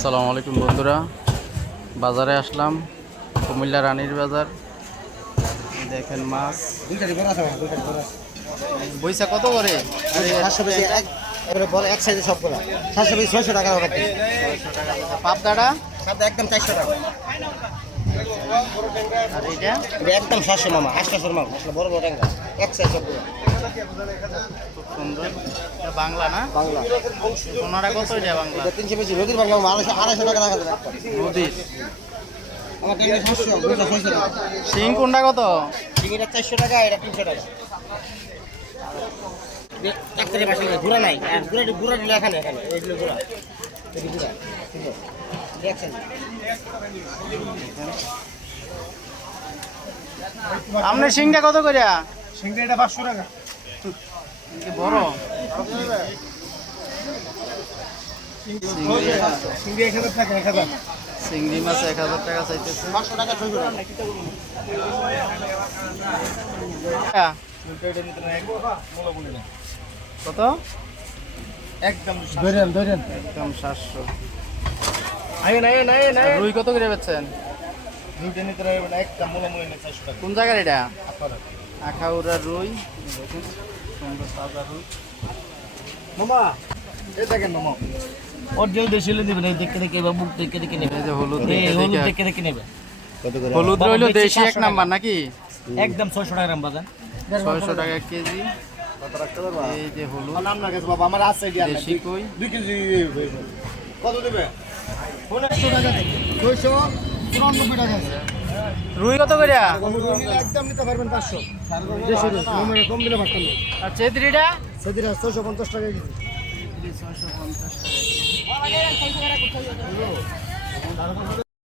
আসসালামু আলাইকুম বন্ধুরা, বাজারে আসলাম, কুমিল্লা রানীর বাজার। দেখেন মাছ বইসা কত করে? এক সাইজে সবগুলো 700 টাকা পাবদাটা একদম 400 টাকা। আর এটা এটা একদম 700 মামা, 800 মামা, আসলে বড় বড় ট্যাঙ্গা এক সাইজ সবগুলো। খুব সুন্দর। এটা বাংলা না? বাংলা সোনারা কত? এটা বাংলা এটা 300 বেশি, নদীর বাংলা 250 টাকা রাখা যাবে। নদীর আমার ট্যাঙ্গা 700, 200 টাকা। শিং কোনটা কত? চিংড়িটা 400 টাকা, এটা 300 টাকা। ডাক্তারি মাছ গুড়া নাই, আর গুড়া দিলে এখানে এইগুলো গুড়া, এই গুড়া সুন্দর দেখছেন। আপনার শিংটা কত করে? চিংড়ি এটা 500 টাকা। কি বড় চিংড়ি 1000 টাকা, 1000 চিংড়ি মাছ 1000 টাকা চাইতেছে। 500 টাকা 600 টাকা। কত? একদম ধরেন একদম 700। আইন আর রুই কত করে বেচছেন? দুইটা নিতে হবে না, একদম মূলা 400 টাকা। কোন জায়গার এটা? আপনারা আখাউড়া রুই, দেখুন সুন্দর তাজা রুই। মামা এই দেখেন মামা, ওর যে দেশে দিবেন, এই দেখে দেখে বা মুখ দেখে দেখে নেবে, এই যে হলুদ এই দেখে হলুদ দেখে। দেখে দেখে নেবে। হলুদ রইল দেশি এক নাম্বার নাকি? একদম 600 টাকা গ্রাম বাজার, 600 টাকা কেজি। এই যে হলুদ নাম না গেছে বাবা, আমার আছে দিয়া দেশি কই। 2 কেজি কত দেবে? 100 টাকা থেকে 694 টাকা আছে। রুই কত করে? একদম নিতে পারবেন 500 দেশি রুই, কম দিলে পারতাম না। আর চেদরিটা? সেদিরা 650 টাকা কেজি। 650 টাকা।